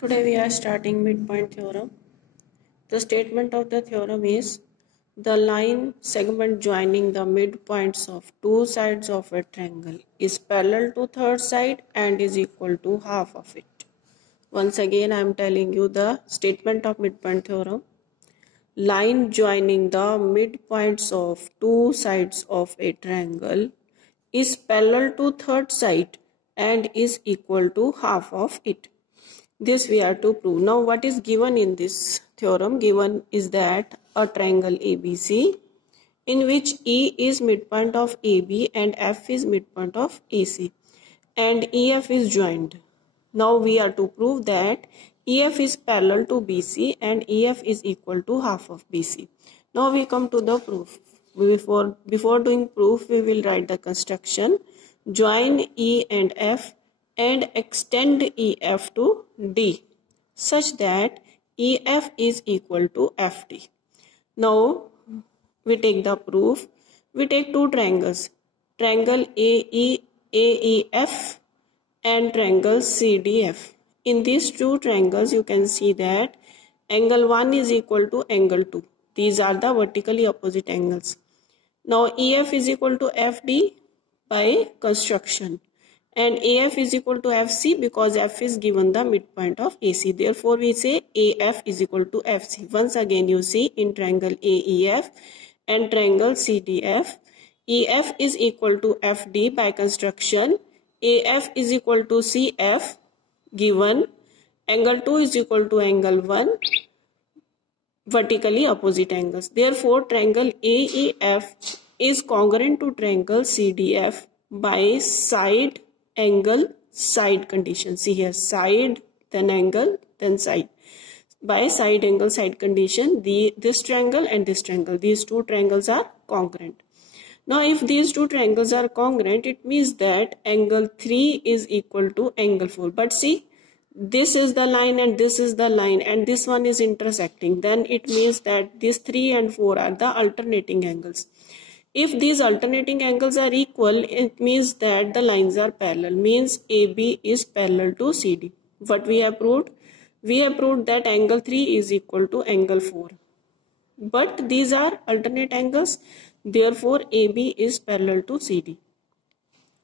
Today we are starting midpoint theorem. The statement of the theorem is the line segment joining the midpoints of two sides of a triangle is parallel to third side and is equal to half of it. Once again I am telling you the statement of midpoint theorem. Line joining the midpoints of two sides of a triangle is parallel to third side and is equal to half of it. This we are to prove. Now what is given in this theorem? Given is that a triangle ABC in which E is midpoint of AB and F is midpoint of AC and EF is joined. Now we are to prove that EF is parallel to BC and EF is equal to half of BC. Now we come to the proof. Before doing proof, we will write the construction. Join E and F and extend EF to D such that EF is equal to FD. Now we take the proof. We take two triangles, triangle AEF and triangle CDF. In these two triangles you can see that angle 1 is equal to angle 2. These are the vertically opposite angles. Now EF is equal to FD by construction and AF is equal to FC because F is given the midpoint of AC. Therefore we say AF is equal to FC. Once again you see in triangle AEF and triangle CDF, EF is equal to FD by construction, AF is equal to CF given, angle 2 is equal to angle 1, vertically opposite angles. Therefore triangle AEF is congruent to triangle CDF by side angle side condition. See here, side then angle then side. By side angle side condition, this triangle and this triangle, these two triangles are congruent. Now if these two triangles are congruent, it means that angle 3 is equal to angle 4. But see, this is the line and this is the line and this one is intersecting. Then it means that these 3 and 4 are the alternating angles. If these alternating angles are equal, it means that the lines are parallel. Means AB is parallel to CD. What we have proved? We have proved that angle 3 is equal to angle 4. But these are alternate angles. Therefore, AB is parallel to CD.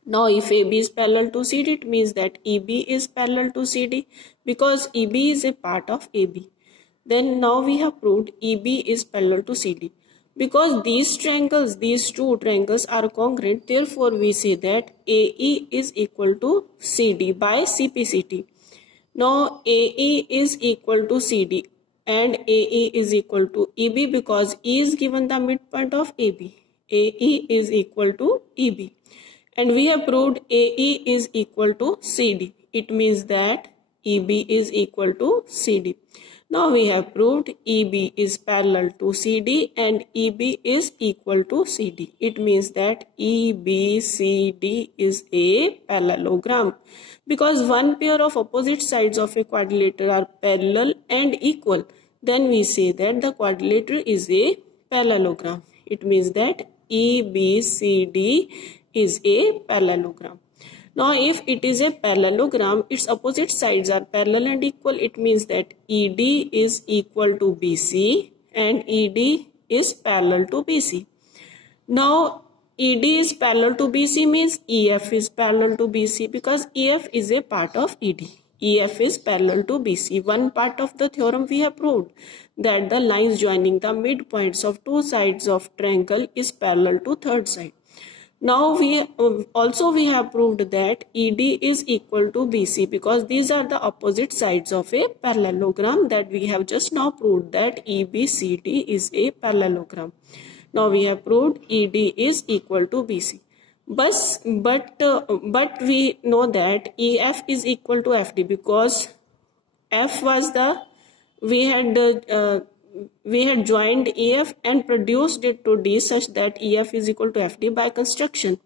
Now, if AB is parallel to CD, it means that EB is parallel to CD because EB is a part of AB. Then now we have proved EB is parallel to CD. Because these two triangles are congruent, therefore we say that AE is equal to CD by CPCT. Now AE is equal to CD and AE is equal to EB because E is given the midpoint of AB. AE is equal to EB. And we have proved AE is equal to CD. It means that EB is equal to CD. Now we have proved EB is parallel to CD and EB is equal to CD. It means that EBCD is a parallelogram. Because one pair of opposite sides of a quadrilateral are parallel and equal, then we say that the quadrilateral is a parallelogram. It means that EBCD is a parallelogram. Now if it is a parallelogram, its opposite sides are parallel and equal. It means that ED is equal to BC and ED is parallel to BC. Now ED is parallel to BC means EF is parallel to BC because EF is a part of ED. EF is parallel to BC. One part of the theorem we have proved that the lines joining the midpoints of two sides of triangle is parallel to third side. Now we have proved that ED is equal to BC because these are the opposite sides of a parallelogram that we have just now proved that EBCD is a parallelogram. Now we have proved ED is equal to BC. But we know that EF is equal to FD because F was the we had joined EF and produced it to D such that EF is equal to FD by construction.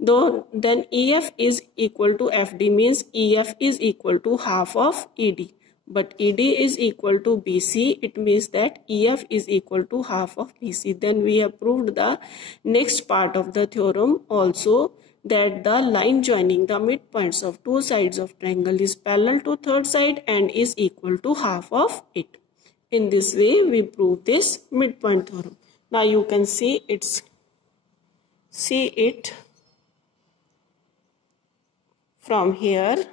Then EF is equal to FD means EF is equal to half of ED. But ED is equal to BC, it means that EF is equal to half of BC. Then we have proved the next part of the theorem also that the line joining the midpoints of two sides of triangle is parallel to third side and is equal to half of it. In this way, we prove this midpoint theorem. Now you can see it from here.